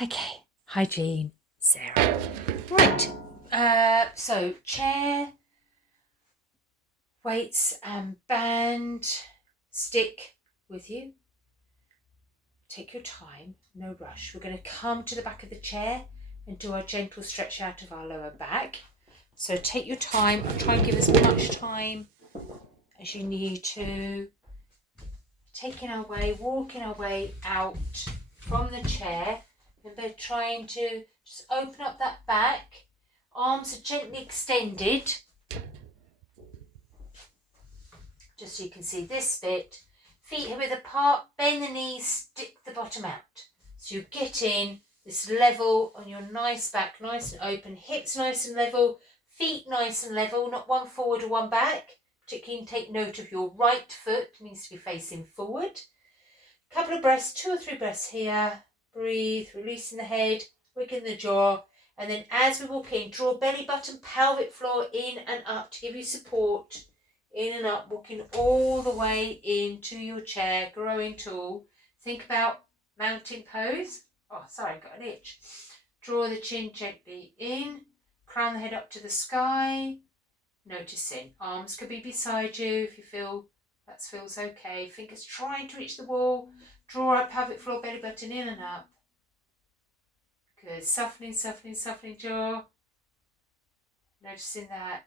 Okay, hi Jean, Sarah. Right, so chair, weights and band, stick with you. Take your time, no rush. We're going to come to the back of the chair and do our gentle stretch out of our lower back. So take your time, try and give as much time as you need to. Taking our way, walking our way out from the chair, and we're trying to just open up that back. Arms are gently extended, just so you can see this bit. Feet are width apart, bend the knees, stick the bottom out. So you get in this level on your nice back, nice and open, hips nice and level, feet nice and level, not one forward or one back. Particularly take note of your right foot, needs to be facing forward. Couple of breaths, 2 or 3 breaths here. Breathe, releasing the head, wiggle the jaw. And then as we walk in, draw belly button, pelvic floor in and up to give you support. In and up, walking all the way into your chair, growing tall. Think about mountain pose. Oh, sorry, I got an itch. Draw the chin gently in, crown the head up to the sky. Noticing arms could be beside you if you feel that feels okay. Fingers trying to reach the wall. Draw up pelvic floor, belly button in and up. Good. Softening, softening, softening jaw. Noticing that.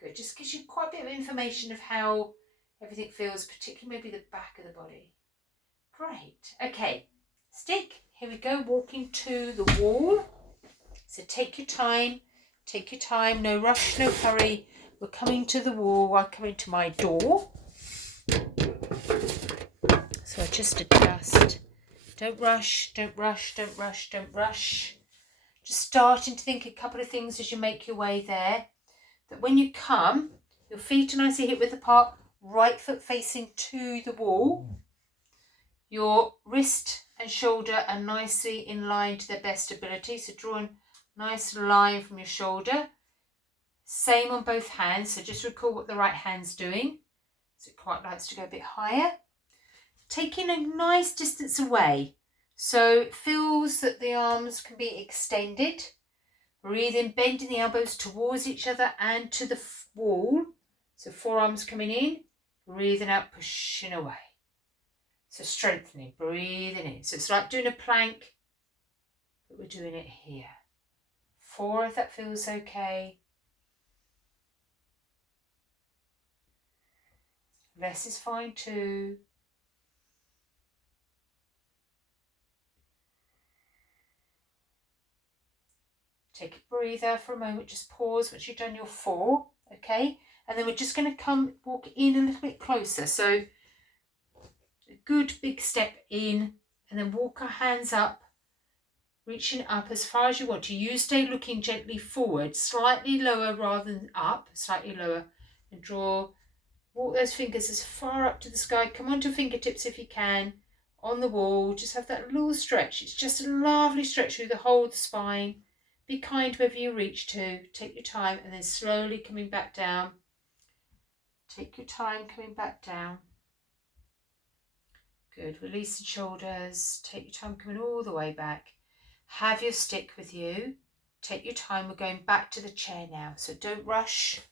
Good. Just gives you quite a bit of information of how everything feels, particularly maybe the back of the body. Great. Okay. Stick. Here we go. Walking to the wall. So take your time. Take your time. No rush, no hurry. We're coming to the wall. I'm coming to my door. So I just adjust. Don't rush, don't rush, don't rush, don't rush. Just starting to think a couple of things as you make your way there. That when you come, your feet are nicely hip width apart, right foot facing to the wall. Your wrist and shoulder are nicely in line to their best ability. So draw a nice line from your shoulder. Same on both hands. So just recall what the right hand's doing. So it quite likes to go a bit higher. Taking a nice distance away. So it feels that the arms can be extended. Breathe in, bending the elbows towards each other and to the wall. So forearms coming in, breathing out, pushing away. So strengthening, breathing in. So it's like doing a plank, but we're doing it here. 4 if that feels okay. Less is fine too. Take a breather for a moment, just pause once you've done your 4, okay? And then we're just going to walk in a little bit closer. So a good big step in, and then walk our hands up, reaching up as far as you want to. You stay looking gently forward, slightly lower rather than up, slightly lower, and walk those fingers as far up to the sky. Come onto fingertips if you can, on the wall. Just have that little stretch. It's just a lovely stretch through the whole of the spine. Be kind wherever you reach to. Take your time, and then slowly coming back down. Take your time coming back down. Good. Release the shoulders. Take your time coming all the way back. Have your stick with you. Take your time. We're going back to the chair now. So don't rush.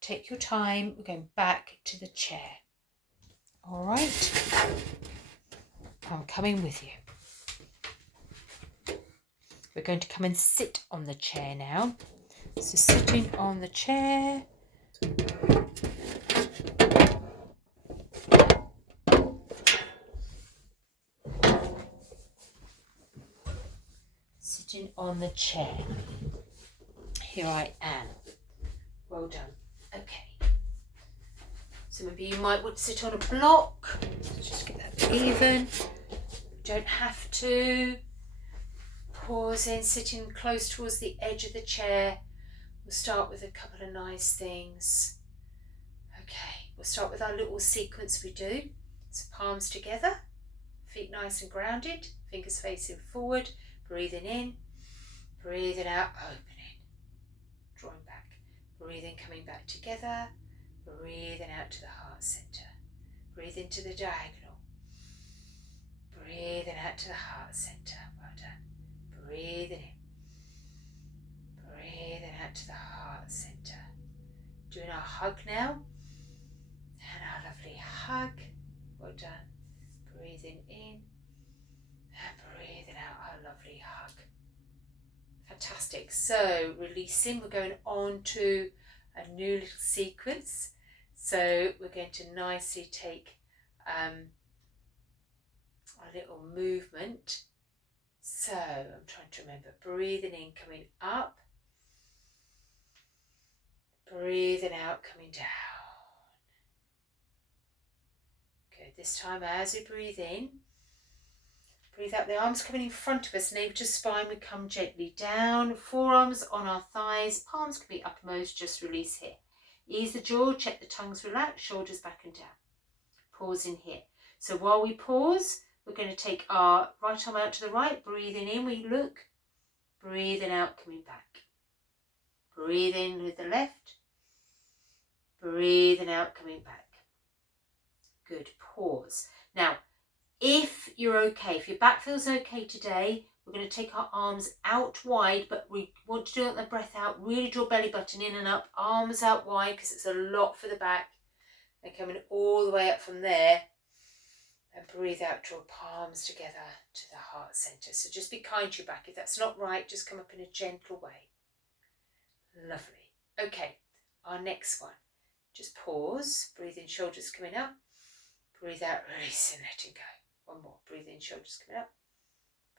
Take your time. We're going back to the chair. All right. I'm coming with you. We're going to come and sit on the chair now. So sitting on the chair. Sitting on the chair. Here I am. Well done. Okay. So maybe you might want to sit on a block. Let's just get that even. Don't have to. Pause in, sitting close towards the edge of the chair. We'll start with a couple of nice things. Okay, we'll start with our little sequence we do. So palms together, feet nice and grounded, fingers facing forward, breathing in, breathing out, opening, drawing back, breathing, coming back together, breathing out to the heart center, breathe into the diagonal, breathing out to the heart center. Well done. hug now. And our lovely hug. Well done. Breathing in and breathing out our lovely hug. Fantastic. So releasing, we're going on to a new little sequence. So we're going to nicely take a little movement. So I'm trying to remember, breathing in, coming up, breathing out, coming down. Good, this time as we breathe in, breathe out, the arms coming in front of us, navel to spine, we come gently down, forearms on our thighs, palms can be uppermost, just release here. Ease the jaw, check the tongues relax, shoulders back and down. Pause in here. So while we pause, we're going to take our right arm out to the right, breathing in, we look, breathing out, coming back. Breathe in with the left, breathing out, coming back. Good, pause. Now, if you're okay, if your back feels okay today, we're going to take our arms out wide, but we want to do it on the breath out, really draw belly button in and up, arms out wide because it's a lot for the back, and coming all the way up from there. And breathe out, draw palms together to the heart centre. So just be kind to your back. If that's not right, just come up in a gentle way. Lovely. Okay, our next one. Just pause. Breathe in, shoulders coming up. Breathe out, releasing, letting go. One more. Breathe in, shoulders coming up.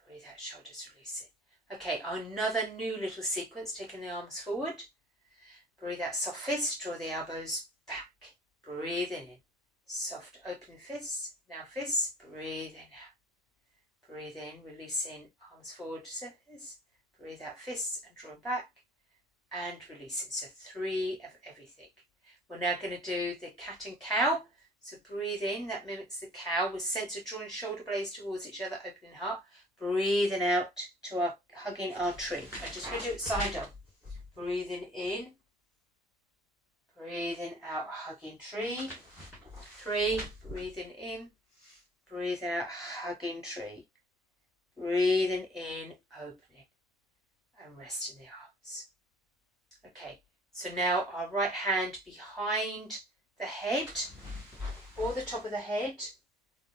Breathe out, shoulders releasing. Okay, another new little sequence. Taking the arms forward. Breathe out, soft fist. Draw the elbows back. Breathing in. Soft open fists, now fists, breathe in out. Breathe in, releasing, arms forward to surface. Breathe out, fists and draw back and releasing. So 3 of everything. We're now going to do the cat and cow. So breathe in, that mimics the cow with sense of drawing shoulder blades towards each other, opening heart. Breathing out to our hugging our tree. I'm just going to do it side on. Breathing in, breathing out, hugging tree. 3, breathing in, breathing out, hugging tree, breathing in, opening, and resting the arms. Okay, so now our right hand behind the head, or the top of the head,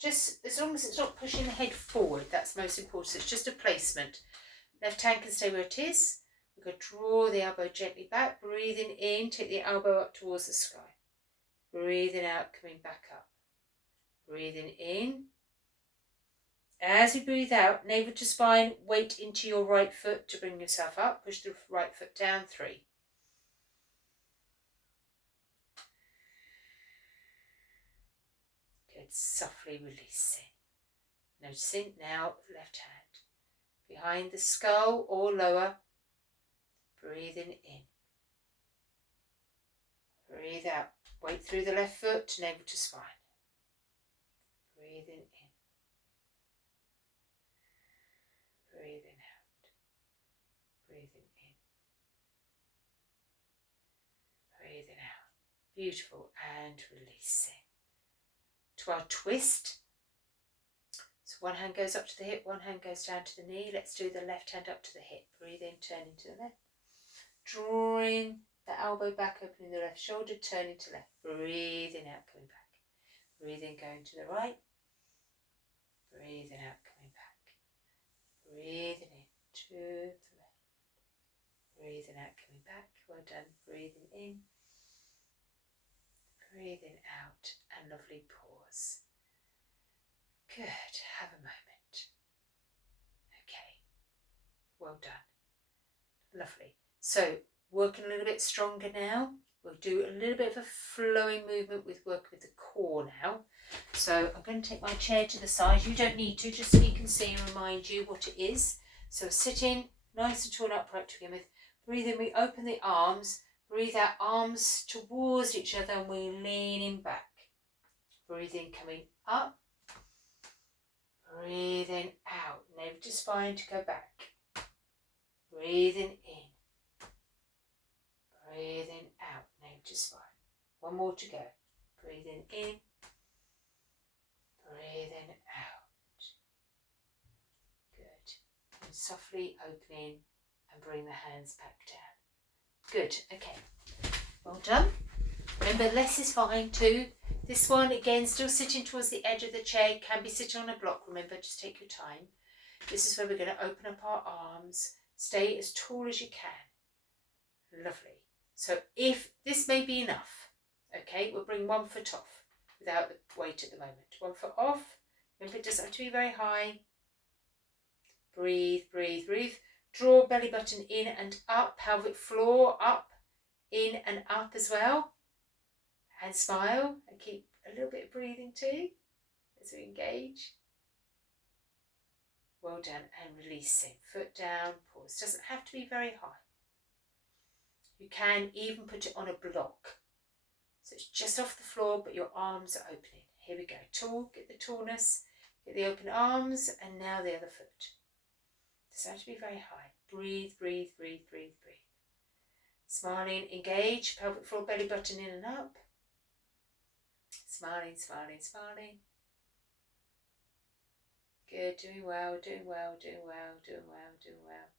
just as long as it's not pushing the head forward, that's most important, so it's just a placement. Left hand can stay where it is. We're going to draw the elbow gently back, breathing in, take the elbow up towards the sky. Breathing out, coming back up. Breathing in. As you breathe out, navel to spine, weight into your right foot to bring yourself up. Push the right foot down, 3. Good, softly releasing. Noticing now left hand. Behind the skull or lower. Breathing in. Breathe out. Weight through the left foot, navel to spine. Breathing in. Breathing out. Breathing in. Breathing out. Beautiful. And releasing. To our twist. So one hand goes up to the hip, one hand goes down to the knee. Let's do the left hand up to the hip. Breathe in, turning to the left. Drawing the elbow back, opening the left shoulder, turning to left. Breathing out, coming back. Breathing, going to the right. Breathing out, coming back. Breathing in to the left. Breathing out, coming back. Well done. Breathing in. Breathing out. And lovely pause. Good. Have a moment. Okay. Well done. Lovely. So, working a little bit stronger now. We'll do a little bit of a flowing movement with work with the core now. So I'm going to take my chair to the side. You don't need to, just so you can see and remind you what it is. So sitting nice and tall and upright to begin with. Breathe in, we open the arms. Breathe out, arms towards each other, and we're leaning back. Breathing, coming up. Breathing out, navel to spine to go back. Breathing in. Breathing out, navel to spine. One more to go. Breathing in. Breathing out. Good. And softly opening and bring the hands back down. Good. Okay. Well done. Remember, less is fine too. This one, again, still sitting towards the edge of the chair, can be sitting on a block. Remember, just take your time. This is where we're going to open up our arms. Stay as tall as you can. Lovely. So if this may be enough, okay, we'll bring 1 foot off without the weight at the moment. 1 foot off. Remember, it doesn't have to be very high. Breathe, breathe, breathe. Draw belly button in and up, pelvic floor up, in and up as well. And smile and keep a little bit of breathing too as we engage. Well done, and releasing. Foot down, pause. Doesn't have to be very high. You can even put it on a block. So it's just off the floor, but your arms are opening. Here we go. Tall, get the tallness, get the open arms, and now the other foot. Doesn't have to be very high. Breathe, breathe, breathe, breathe, breathe. Smiling, engage, pelvic floor, belly button in and up. Smiling, smiling, smiling. Good, doing well, doing well, doing well, doing well, doing well.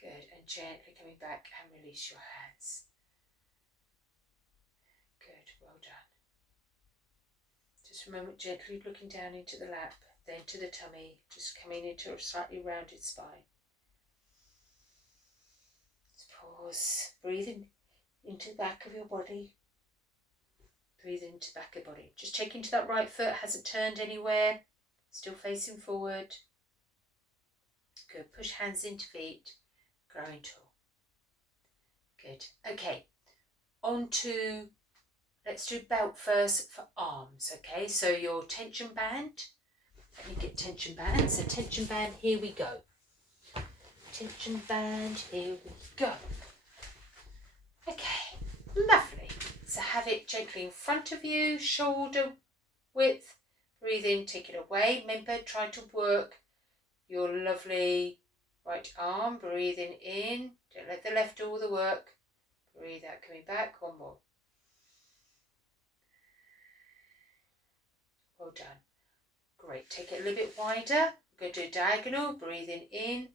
Good, and gently coming back and release your hands. Good, well done. Just remember, gently looking down into the lap, then to the tummy, just coming into a slightly rounded spine. Just pause, breathing into the back of your body. Breathe into the back of the body. Just check into that right foot. Hasn't turned anywhere. Still facing forward. Good. Push hands into feet. Growing tall. Good. Okay. On to, let's do belt first for arms. Okay. So your tension band. Let me get tension band. So tension band, here we go. Tension band, here we go. Okay. Lovely. So have it gently in front of you, shoulder width. Breathe in, take it away. Remember, try to work your lovely right arm. Breathing in. Don't let the left do all the work. Breathe out, coming back. One more. Well done. Great. Take it a little bit wider. We're going to do a diagonal. Breathing in.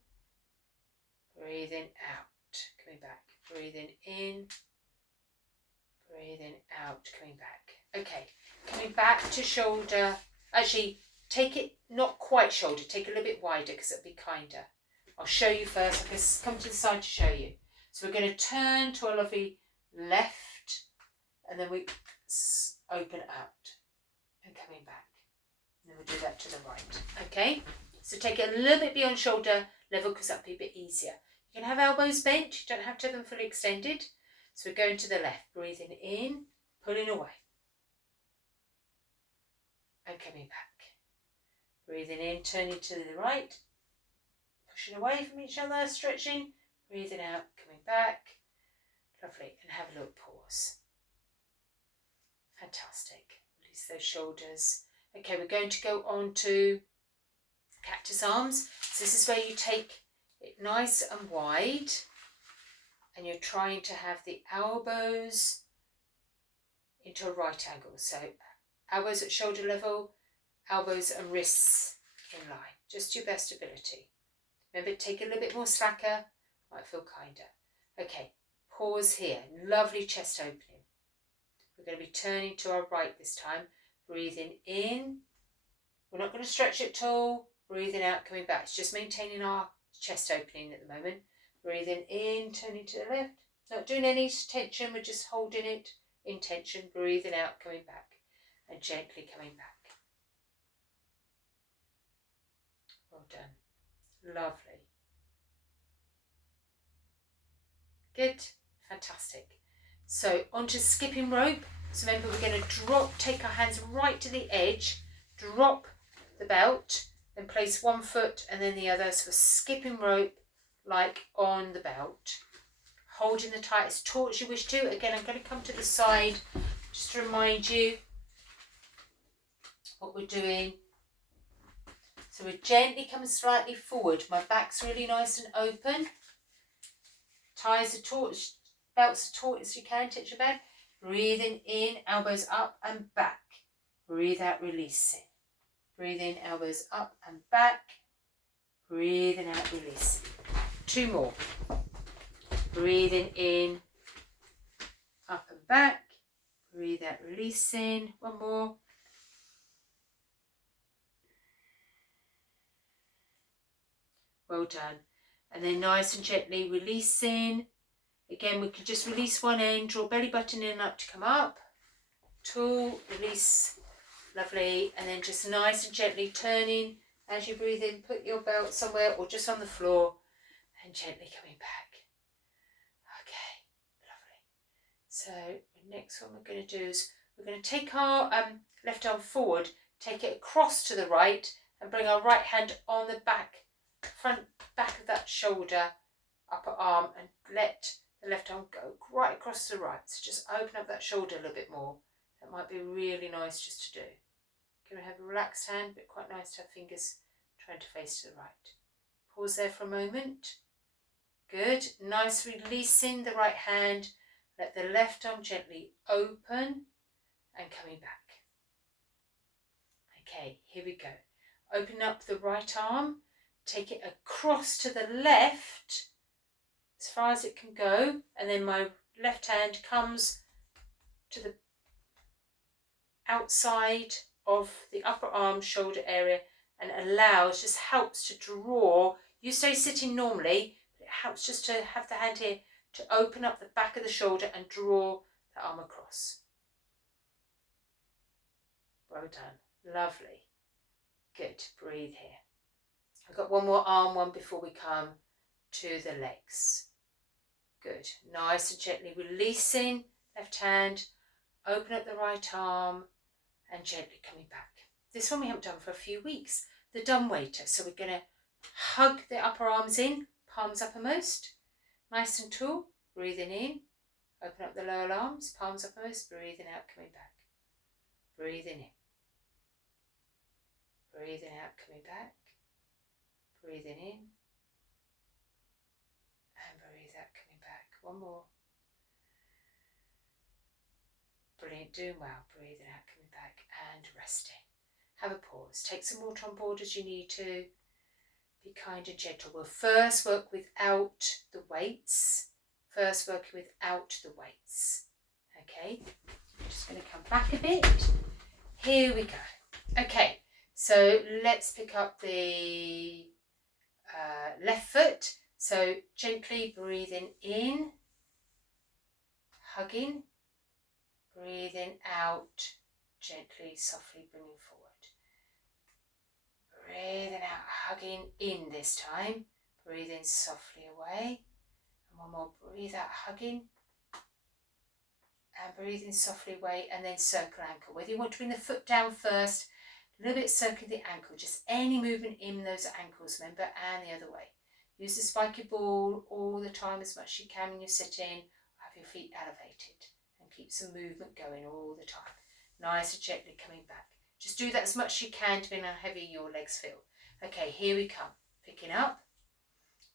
Breathing out. Coming back. Breathing in. Breathing out, coming back. Okay, coming back to shoulder. Actually, take it not quite shoulder, take it a little bit wider because it'll be kinder. I'll show you first. I'll just come to the side to show you. So we're going to turn to a lovely left and then we open out and coming back. And then we'll do that to the right. Okay, so take it a little bit beyond shoulder level because that'll be a bit easier. You can have elbows bent, you don't have to have them fully extended. So we're going to the left, breathing in, pulling away. And coming back. Breathing in, turning to the right. Pushing away from each other, stretching. Breathing out, coming back. Lovely. And have a little pause. Fantastic. Release those shoulders. Okay, we're going to go on to cactus arms. So this is where you take it nice and wide. And you're trying to have the elbows into a right angle. So elbows at shoulder level, elbows and wrists in line. Just your best ability. Remember, take a little bit more slacker, might feel kinder. Okay, pause here. Lovely chest opening. We're going to be turning to our right this time. Breathing in. We're not going to stretch it at all. Breathing out, coming back. It's just maintaining our chest opening at the moment. Breathing in, turning to the left. Not doing any tension, we're just holding it in tension. Breathing out, coming back. And gently coming back. Well done. Lovely. Good. Fantastic. So onto skipping rope. So remember, we're going to take our hands right to the edge, drop the belt, then place one foot and then the other. So we're skipping rope like on the belt, holding the tight as taut as you wish to. Again, I'm going to come to the side just to remind you what we're doing. So we're gently coming slightly forward. My back's really nice and open. Ties are taut, belts are taut as you can, touch your back. Breathing in, elbows up and back. Breathe out, releasing. Breathe in, elbows up and back. Breathing out, releasing. 2 more. Breathing in, up and back. Breathe out, releasing. One more. Well done. And then nice and gently releasing. Again, we can just release one end, draw belly button in and up to come up. Tall, release. Lovely. And then just nice and gently turning as you breathe in. Put your belt somewhere or just on the floor and gently coming back. Okay, lovely. So the next one we're going to do is we're going to take our left arm forward, take it across to the right and bring our right hand on the front back of that shoulder, upper arm, and let the left arm go right across to the right. So just open up that shoulder a little bit more. That might be really nice just to do. Going to have a relaxed hand, but quite nice to have fingers trying to face to the right. Pause there for a moment. Good. Nice, releasing the right hand. Let the left arm gently open and coming back. Okay, here we go. Open up the right arm. Take it across to the left as far as it can go. And then my left hand comes to the outside of the upper arm shoulder area and allows, just helps to draw. You stay sitting normally, but it helps just to have the hand here to open up the back of the shoulder and draw the arm across. Well done. Lovely. Good. Breathe here. I've got one more arm one before we come to the legs. Good. Nice and gently releasing left hand, open up the right arm and gently coming back. This one we haven't done for a few weeks, the dumbwaiter. So we're going to hug the upper arms in, palms uppermost, nice and tall, breathing in, open up the lower arms, palms uppermost, breathing out, coming back, breathing in, breathing out, coming back, breathing in, and breathe out, coming back. One more. Brilliant, doing well, breathing out, coming back, and resting. Have a pause, take some water on board as you need to. Be kind and gentle. We'll first work without the weights. First working without the weights. Okay, I'm just going to come back a bit. Here we go. Okay, so let's pick up the left foot. So gently breathing in, hugging, breathing out, gently, softly bringing forward. Breathing out, hugging in this time, breathing softly away. And one more, breathe out, hugging, and breathing softly away, and then circle ankle. Whether you want to bring the foot down first, a little bit circling the ankle, just any movement in those ankles, remember, and the other way. Use the spiky ball all the time as much as you can when you're sitting. Have your feet elevated and keep some movement going all the time. Nice and gently coming back. Just do that as much as you can depending on how heavy your legs feel. Okay, here we come. Picking up,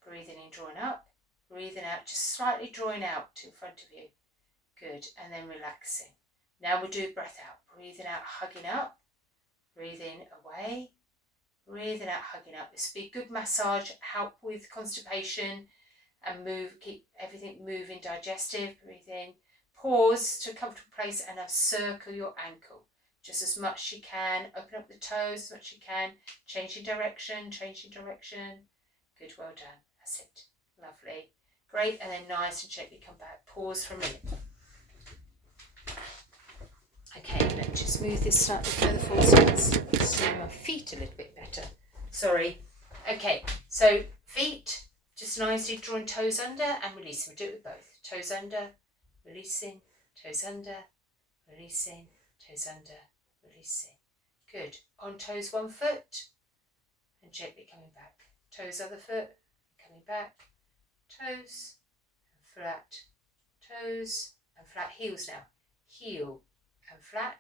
breathing in, drawing up, breathing out, just slightly drawing out in front of you. Good, and then relaxing. Now we'll do breath out. Breathing out, hugging up, breathing away, breathing out, hugging up. This will be a good massage, help with constipation and keep everything moving, digestive. Breathe in, pause to a comfortable place and now circle your ankle. Just as much as you can, open up the toes as much as you can, changing direction. Good, well done, that's it, lovely, great, and then nice and gently come back, pause for a minute. Okay, let me just move this slightly further forward so I can see my feet a little bit better, sorry. Okay, so feet, just nicely drawing toes under and releasing, we'll do it with both, toes under, releasing, toes under, releasing, toes under, releasing. Good. On toes one foot and gently coming back. Toes other foot, coming back. Toes and flat. Toes and flat. Heels now. Heel and flat.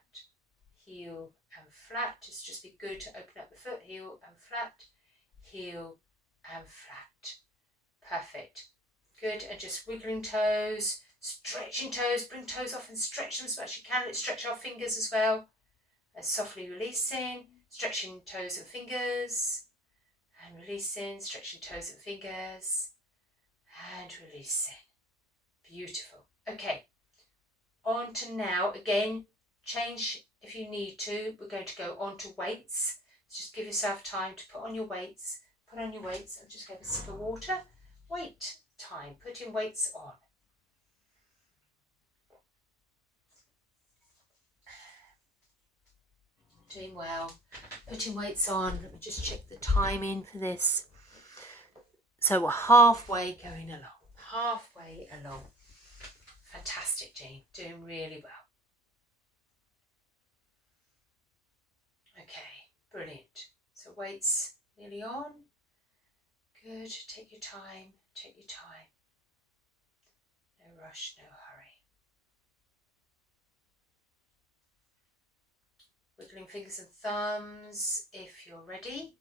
Heel and flat. Just be good to open up the foot. Heel and flat. Heel and flat. Perfect. Good. And just wiggling toes. Stretching toes, bring toes off and stretch them as much as you can. Let's stretch our fingers as well. And softly releasing, stretching toes and fingers. And releasing, stretching toes and fingers. And releasing. Beautiful. Okay. On to now, again, change if you need to. We're going to go on to weights. Just give yourself time to put on your weights. Put on your weights and just have a sip of water. Weight time, putting weights on. Doing well, putting weights on. Let me just check the timing for this. So we're halfway going along. Halfway along. Fantastic, Jean. Doing really well. Okay, brilliant. So weights nearly on. Good. Take your time. Take your time. No rush, no hurry. Wiggling fingers and thumbs if you're ready.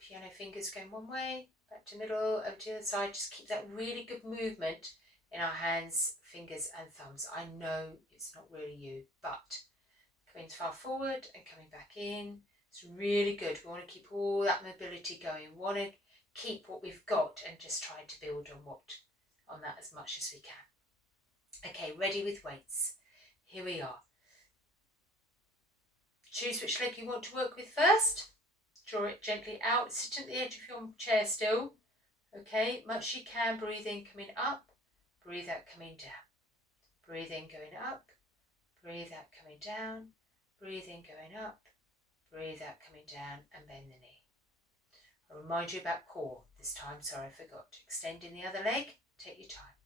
Piano fingers going one way, back to middle, over to the other side. Just keep that really good movement in our hands, fingers and thumbs. I know it's not really you, but coming far forward and coming back in. It's really good. We want to keep all that mobility going. We want to keep what we've got and just try to build on that as much as we can. Okay, ready with weights. Here we are. Choose which leg you want to work with first. Draw it gently out. Sit at the edge of your chair still. Okay, much as you can. Breathe in, coming up. Breathe out, coming down. Breathe in, going up. Breathe out, coming down. Breathe in, going up. Breathe out, coming down, and bend the knee. I'll remind you about core this time. Sorry, I forgot. Extending the other leg. Take your time.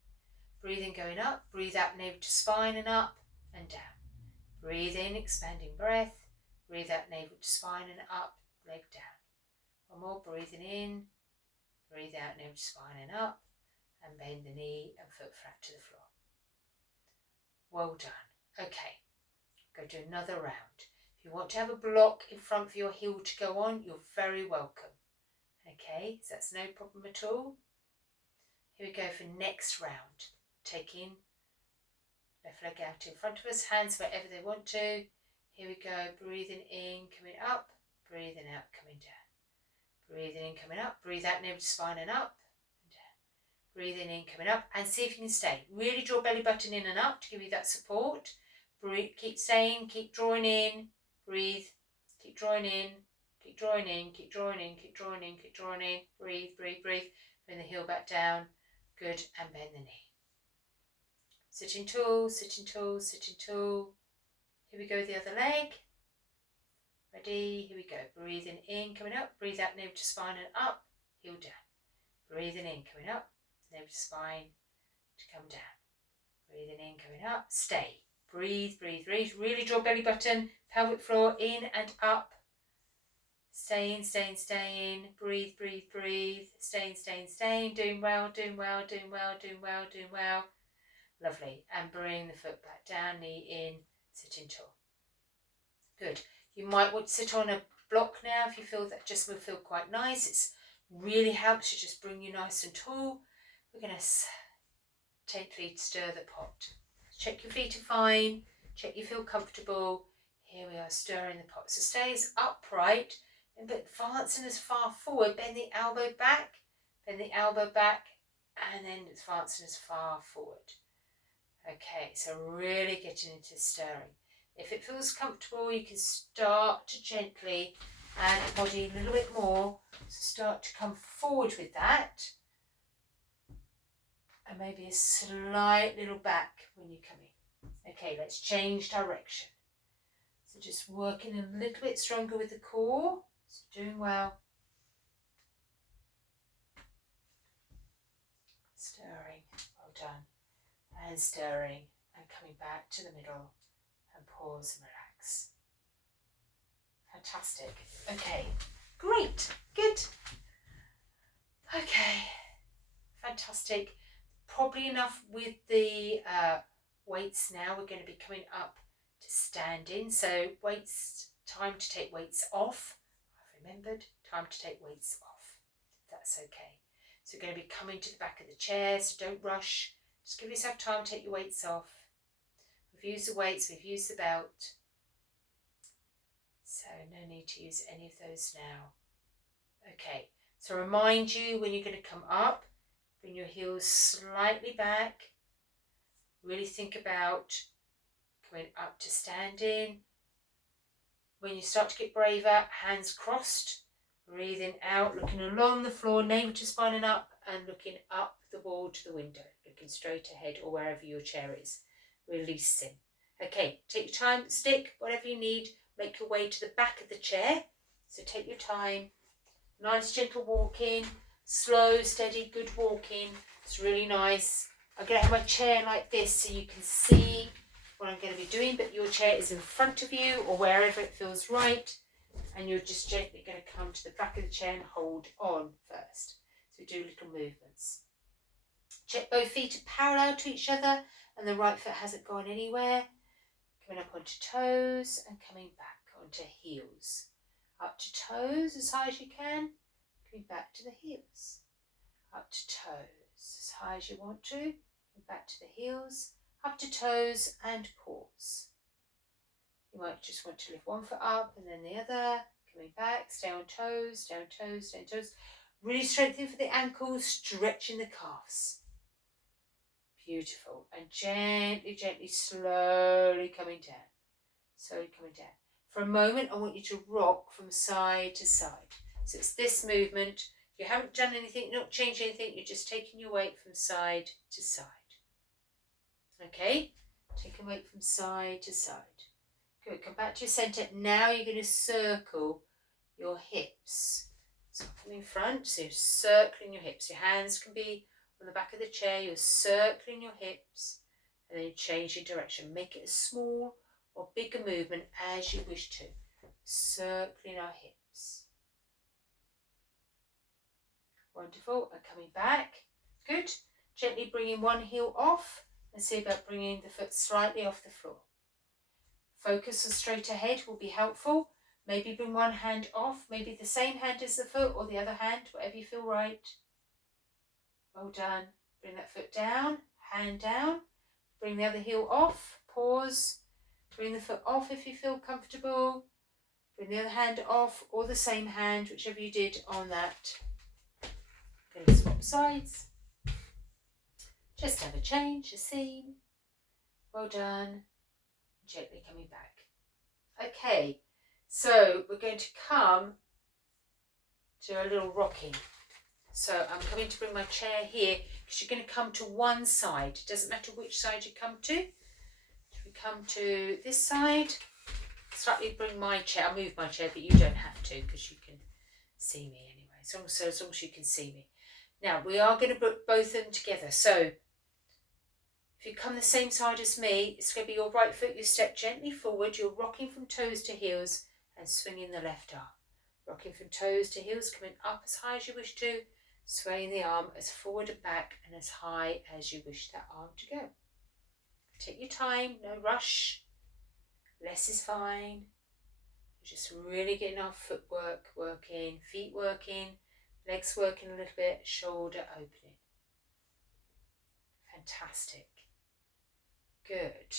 Breathe in, going up. Breathe out, navel to spine and up and down. Breathe in, expanding breath. Breathe out, navel to spine and up, leg down. One more, breathing in. Breathe out, navel to spine and up, and bend the knee and foot flat to the floor. Well done. Okay, go do another round. If you want to have a block in front for your heel to go on, you're very welcome. Okay, so that's no problem at all. Here we go for next round. Taking left leg out in front of us, hands wherever they want to. Here we go, breathing in, coming up, breathing out, coming down. Breathing in, coming up, breathe out, navel to spine and up and down. Breathing in, coming up, and see if you can stay. Really draw belly button in and up to give you that support. Breathe, keep staying, keep drawing in, breathe, keep drawing in, keep drawing in, keep drawing in, keep drawing in, keep drawing in, breathe, breathe, breathe. Bring the heel back down, good, and bend the knee. Sitting tall, sitting tall, sitting tall. Here we go with the other leg. Ready, here we go. Breathing in, coming up. Breathe out, navel to spine and up, heel down. Breathing in, coming up. Navel to spine to come down. Breathing in, coming up. Stay. Breathe, breathe, breathe. Really draw belly button, pelvic floor in and up. Staying, staying, staying. Breathe, breathe, breathe. Staying, staying, staying. Doing well, doing well, doing well, doing well, doing well. Lovely. And bring the foot back down, knee in, sitting tall. Good. You might want to sit on a block now if you feel that just will feel quite nice. It really helps to just bring you nice and tall. We're going to gently stir the pot. Check your feet are fine. Check you feel comfortable. Here we are stirring the pot. So stay as upright, but advancing as far forward. Bend the elbow back. Bend the elbow back. And then advancing as far forward. Okay, so really getting into stirring. If it feels comfortable, you can start to gently add the body a little bit more. So start to come forward with that. And maybe a slight little back when you come in. Okay, let's change direction. So just working a little bit stronger with the core. So doing well. Stirring, well done. And stirring and coming back to the middle. And pause and relax. Fantastic. Okay, great, good. Okay, fantastic. Probably enough with the weights now. We're going to be coming up to standing. So weights, time to take weights off. I've remembered, time to take weights off. If that's okay. So we're going to be coming to the back of the chair, so don't rush. Just give yourself time to take your weights off. We've used the weights, we've used the belt. So no need to use any of those now. Okay, so remind you when you're going to come up, bring your heels slightly back. Really think about Coming up to standing. When you start to get braver, hands crossed. Breathing out, looking along the floor, navel to spine and up, and looking up the wall to the window, looking straight ahead or wherever your chair is. Releasing. Okay, take your time, stick, whatever you need, make your way to the back of the chair. So take your time, nice gentle walking, slow, steady, good walking. It's really nice. I'm going to have my chair like this so you can see what I'm going to be doing, but your chair is in front of you or wherever it feels right. And you're just gently going to come to the back of the chair and hold on first. So do little movements. Check both feet are parallel to each other and the right foot hasn't gone anywhere. Coming up onto toes and coming back onto heels. Up to toes as high as you can. Coming back to the heels. Up to toes as high as you want to. Coming back to the heels. Up to toes and pause. You might just want to lift one foot up and then the other. Coming back, stay on toes, stay on toes, stay on toes. Really strengthening for the ankles, stretching the calves. Beautiful. And gently, gently, slowly coming down. Slowly coming down. For a moment, I want you to rock from side to side. So it's this movement. You haven't done anything, not changed anything. You're just taking your weight from side to side. Okay? Taking weight from side to side. Good, come back to your centre. Now you're going to circle your hips. So coming in front, so you're circling your hips. Your hands can be on the back of the chair. You're circling your hips and then changing direction. Make it a small or bigger movement as you wish to. Circling our hips. Wonderful, and coming back. Good. Gently bringing one heel off and see about bringing the foot slightly off the floor. Focus on straight ahead will be helpful. Maybe bring one hand off, maybe the same hand as the foot or the other hand, whatever you feel right. Well done. Bring that foot down, hand down. Bring the other heel off, pause. Bring the foot off if you feel comfortable. Bring the other hand off or the same hand, whichever you did on that. Going to swap sides. Just have a change, a scene. Well done. Gently coming back. Okay, so we're going to come to a little rocking. So I'm coming to bring my chair here because you're going to come to one side. It doesn't matter which side you come to. If we come to this side, slightly bring my chair. I'll move my chair, but you don't have to because you can see me anyway. So as long as you can see me. Now we are going to put both of them together. So if you come the same side as me, it's going to be your right foot. You step gently forward. You're rocking from toes to heels and swinging the left arm. Rocking from toes to heels, coming up as high as you wish to. Swaying the arm as forward and back and as high as you wish that arm to go. Take your time, no rush. Less is fine. We're just really getting our footwork working, feet working, legs working a little bit, shoulder opening. Fantastic. Good.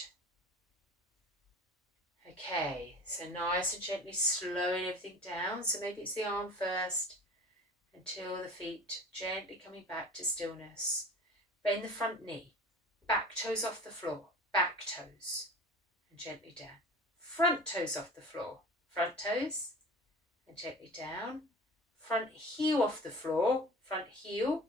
Okay, so nice and gently slowing everything down. So maybe it's the arm first until the feet gently coming back to stillness. Bend the front knee, back toes off the floor, back toes, and gently down. Front toes off the floor, front toes, and gently down. Front heel off the floor, front heel,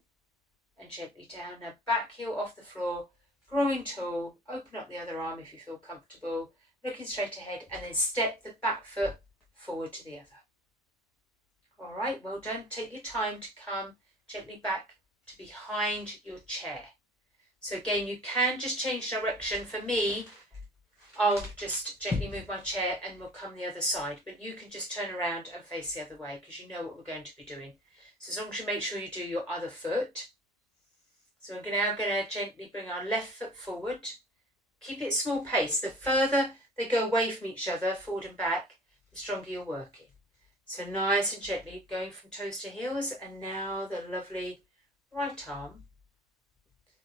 and gently down. Now back heel off the floor, growing tall, open up the other arm if you feel comfortable, looking straight ahead, and then step the back foot forward to the other. All right, well done. Take your time to come gently back to behind your chair. So again, you can just change direction. For me, I'll just gently move my chair and we'll come the other side, but you can just turn around and face the other way because you know what we're going to be doing. So as long as you make sure you do your other foot. So we're now going to gently bring our left foot forward. Keep it small pace. The further they go away from each other, forward and back, the stronger you're working. So nice and gently going from toes to heels, and now the lovely right arm.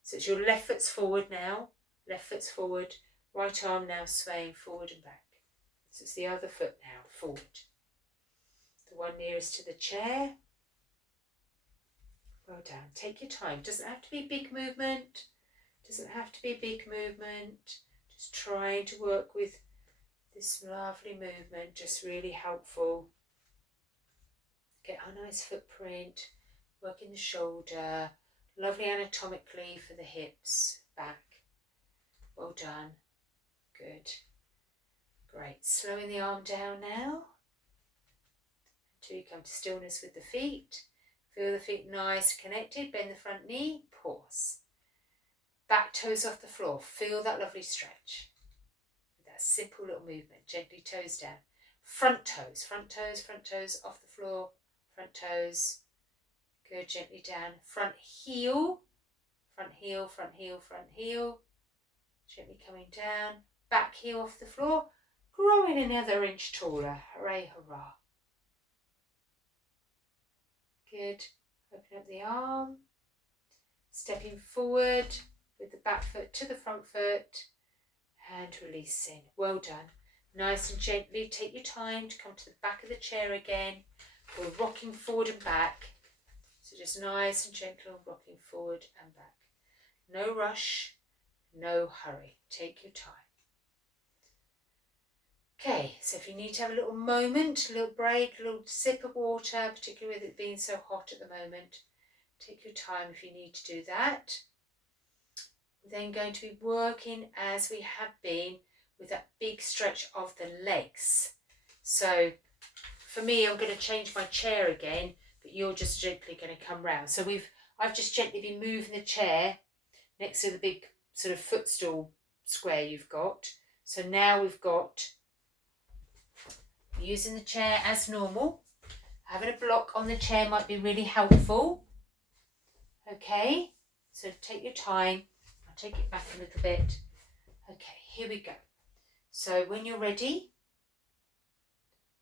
So it's your left foot's forward now, left foot's forward, right arm now swaying forward and back. So it's the other foot now, forward. The one nearest to the chair. Well done. Take your time. Doesn't have to be a big movement. Doesn't have to be a big movement. Just trying to work with this lovely movement, just really helpful. Get a nice footprint, working the shoulder, lovely anatomically for the hips, back. Well done. Good. Great. Slowing the arm down now. Until you come to stillness with the feet. Feel the feet nice, connected. Bend the front knee. Pause. Back toes off the floor. Feel that lovely stretch. With that simple little movement. Gently toes down. Front toes. Front toes. Front toes off the floor. Front toes. Good. Gently down. Front heel. Front heel. Front heel. Front heel. Gently coming down. Back heel off the floor. Growing another inch taller. Hooray, hurrah. Good. Open up the arm. Stepping forward with the back foot to the front foot. And releasing. Well done. Nice and gently take your time to come to the back of the chair again. We're rocking forward and back. So just nice and gentle rocking forward and back. No rush, no hurry. Take your time. Okay, so if you need to have a little moment, a little break, a little sip of water, particularly with it being so hot at the moment, take your time if you need to do that. We're then going to be working as we have been with that big stretch of the legs. So for me, I'm going to change my chair again, but you're just gently going to come round. So I've just gently been moving the chair next to the big sort of footstool square you've got. So now we've got using the chair as normal. Having a block on the chair might be really helpful. Okay, so take your time. I'll take it back a little bit. Okay, here we go. So when you're ready,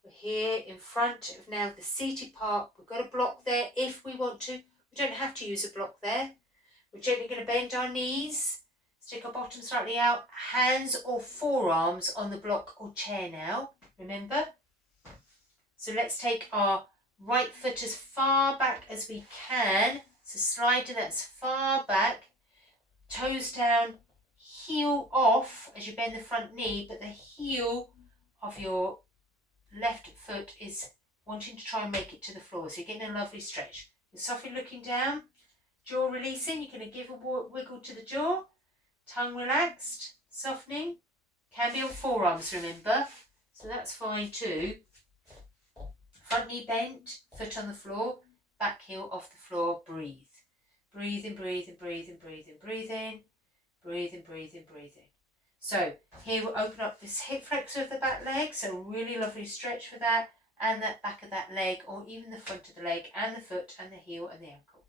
we're here in front of now the seated part. We've got a block there if we want to. We don't have to use a block there. We're gently going to bend our knees, stick our bottom slightly out, hands or forearms on the block or chair now, remember? So let's take our right foot as far back as we can. So sliding that as far back, toes down, heel off as you bend the front knee, but the heel of your left foot is wanting to try and make it to the floor. So you're getting a lovely stretch. You're softly looking down, jaw releasing. You're going to give a wiggle to the jaw, tongue relaxed, softening. Can be on forearms, remember. So that's fine too. Front knee bent, foot on the floor, back heel off the floor, breathe. Breathe in, breathe in, breathe in, breathe in, breathe in. Breathe in, breathe in, breathe in. So here we'll open up this hip flexor of the back leg. So really lovely stretch for that. And that back of that leg, or even the front of the leg, and the foot, and the heel, and the ankle.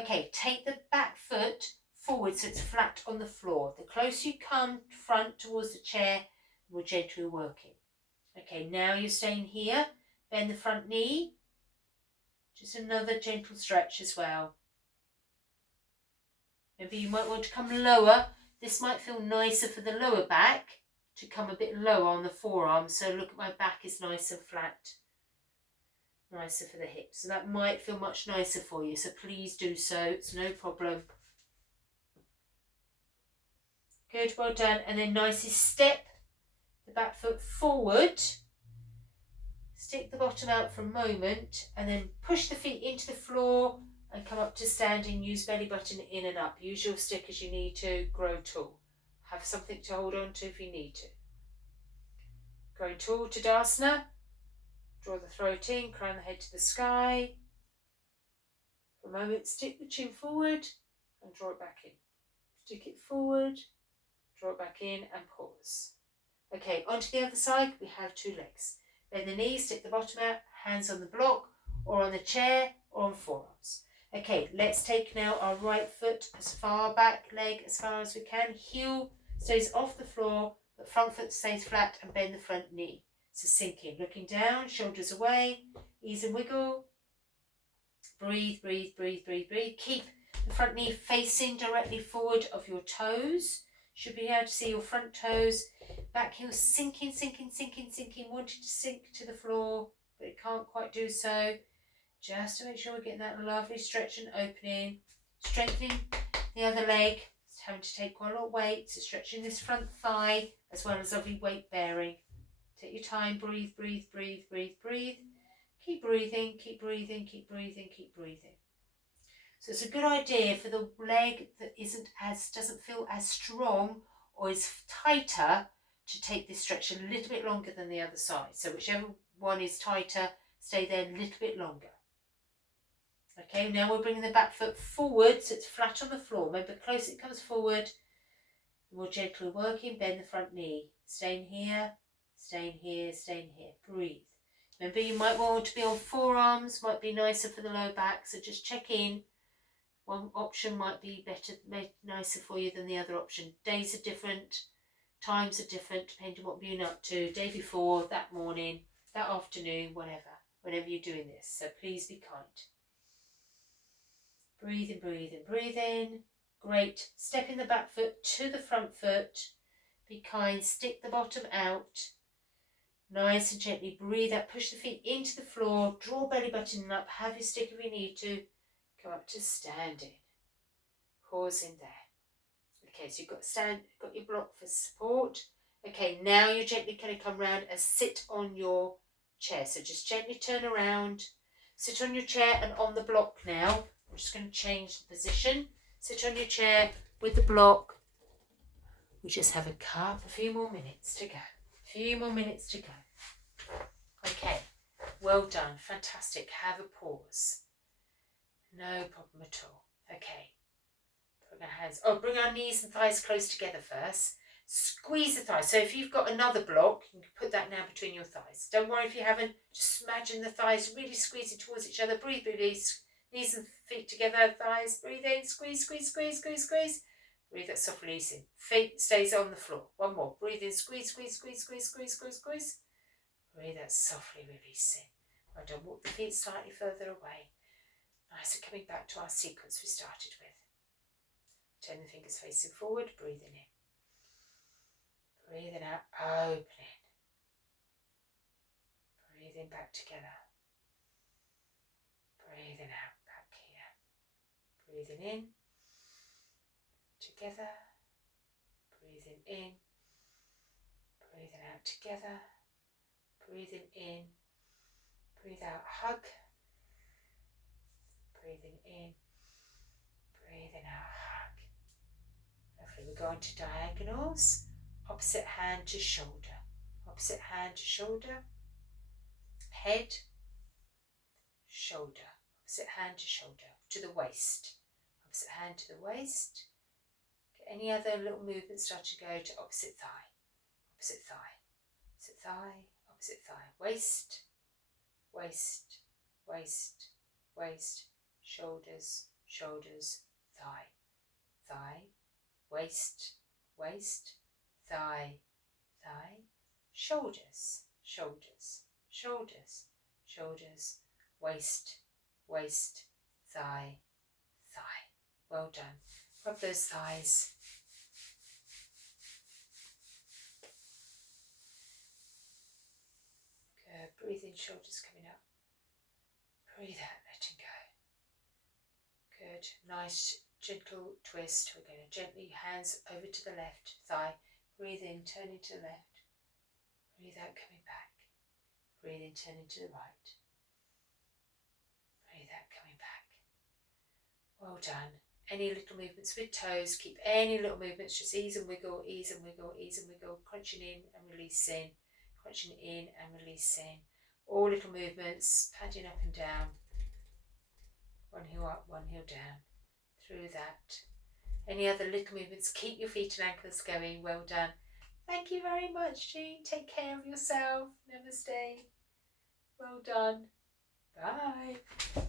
Okay, take the back foot forward so it's flat on the floor. The closer you come front towards the chair, the more gently working. Okay, now you're staying here. Bend the front knee. Just another gentle stretch as well. Maybe you might want to come lower. This might feel nicer for the lower back to come a bit lower on the forearm. So look at my back is nice and flat. Nicer for the hips. So that might feel much nicer for you. So please do so. It's no problem. Good, well done. And then nicely step the back foot forward. Stick the bottom out for a moment and then push the feet into the floor and come up to standing. Use belly button in and up. Use your stick as you need to. Grow tall. Have something to hold on to if you need to. Grow tall, Tadasana. Draw the throat in, crown the head to the sky. For a moment, stick the chin forward and draw it back in. Stick it forward, draw it back in and pause. Okay, onto the other side, we have two legs. Bend the knees, stick the bottom out, hands on the block or on the chair or on forearms. Okay, let's take now our right foot as far back, leg as far as we can. Heel stays off the floor, but front foot stays flat and bend the front knee. So sinking, looking down, shoulders away, ease and wiggle. Breathe, breathe, breathe, breathe, breathe. Keep the front knee facing directly forward of your toes. Should be able to see your front toes. Back heel sinking, sinking, sinking, sinking. Wanting to sink to the floor, but it can't quite do so. Just to make sure we're getting that lovely stretch and opening. Strengthening the other leg. having to take quite a lot of weight, so stretching this front thigh as well as lovely weight bearing. Take your time, breathe, breathe, breathe, breathe, breathe. Keep breathing, keep breathing, keep breathing, keep breathing. So it's a good idea for the leg that doesn't feel as strong or is tighter to take this stretch a little bit longer than the other side. So whichever one is tighter, stay there a little bit longer. Okay, now we're bringing the back foot forward so it's flat on the floor. Remember, the closer it comes forward, the more gently working. Bend the front knee. Staying here, staying here, staying here. Breathe. Remember, you might want to be on forearms, might be nicer for the lower back, so just check in. One option might be better, nicer for you than the other option. Days are different, times are different, depending on what you've been up to, day before, that morning, that afternoon, whenever you're doing this. So please be kind. Breathe in, breathe in, breathe in. Great. Stepping the back foot to the front foot. Be kind. Stick the bottom out. Nice and gently breathe out. Push the feet into the floor. Draw belly button up. Have your stick if you need to. Come up to standing. Pause in there. Okay, so you've got your block for support. Okay, now you're gently going to come round and sit on your chair. So just gently turn around. Sit on your chair and on the block now. I'm just going to change the position. Sit on your chair with the block. We just have a few more minutes to go. A few more minutes to go. Okay, well done. Fantastic. Have a pause. No problem at all. Okay. Bring our knees and thighs close together first. Squeeze the thighs. So if you've got another block, you can put that now between your thighs. Don't worry if you haven't. Just imagine the thighs really squeezing towards each other. Breathe, release. Knees and feet together, thighs. Breathe in, squeeze, squeeze, squeeze, squeeze, squeeze. Breathe that soft releasing. Feet stays on the floor. One more. Breathe in, squeeze, squeeze, squeeze, squeeze, squeeze, squeeze, squeeze. Breathe that softly releasing. Well done. Walk the feet slightly further away. Nice and coming back to our sequence we started with. Turn the fingers facing forward, breathing in. Breathing out, opening. Breathing back together. Breathing out, back here. Breathing in. Together. Breathing in. Breathing out together. Breathing in. Breathe out, hug. Breathing in. Breathing out, hug. Lovely. We're going to diagonals. Opposite hand to shoulder. Opposite hand to shoulder. Head. Shoulder. Opposite hand to shoulder. To the waist. Opposite hand to the waist. Get any other little movements start to go to opposite thigh. Opposite thigh. Opposite thigh. Opposite thigh. Waist. Waist. Waist. Waist. Shoulders. Shoulders. Thigh. Thigh. Waist. Waist. Thigh. Thigh. Shoulders. Shoulders. Shoulders. Shoulders. Waist. Waist. Thigh. Thigh. Well done. Rub those thighs. Good. Breathe in, shoulders coming up. Breathe out, letting go. Good. Nice gentle twist. We're going to gently, hands over to the left thigh. Breathe in, turning to the left. Breathe out, coming back. Breathe in, turning to the right. Breathe out, coming back. Well done. Any little movements with toes, keep any little movements, just ease and wiggle, ease and wiggle, ease and wiggle, crunching in and releasing, crunching in and releasing. All little movements, padding up and down. One heel up, one heel down. Through that. Any other little movements, keep your feet and ankles going. Well done. Thank you very much, Jean. Take care of yourself. Namaste. Well done. Bye.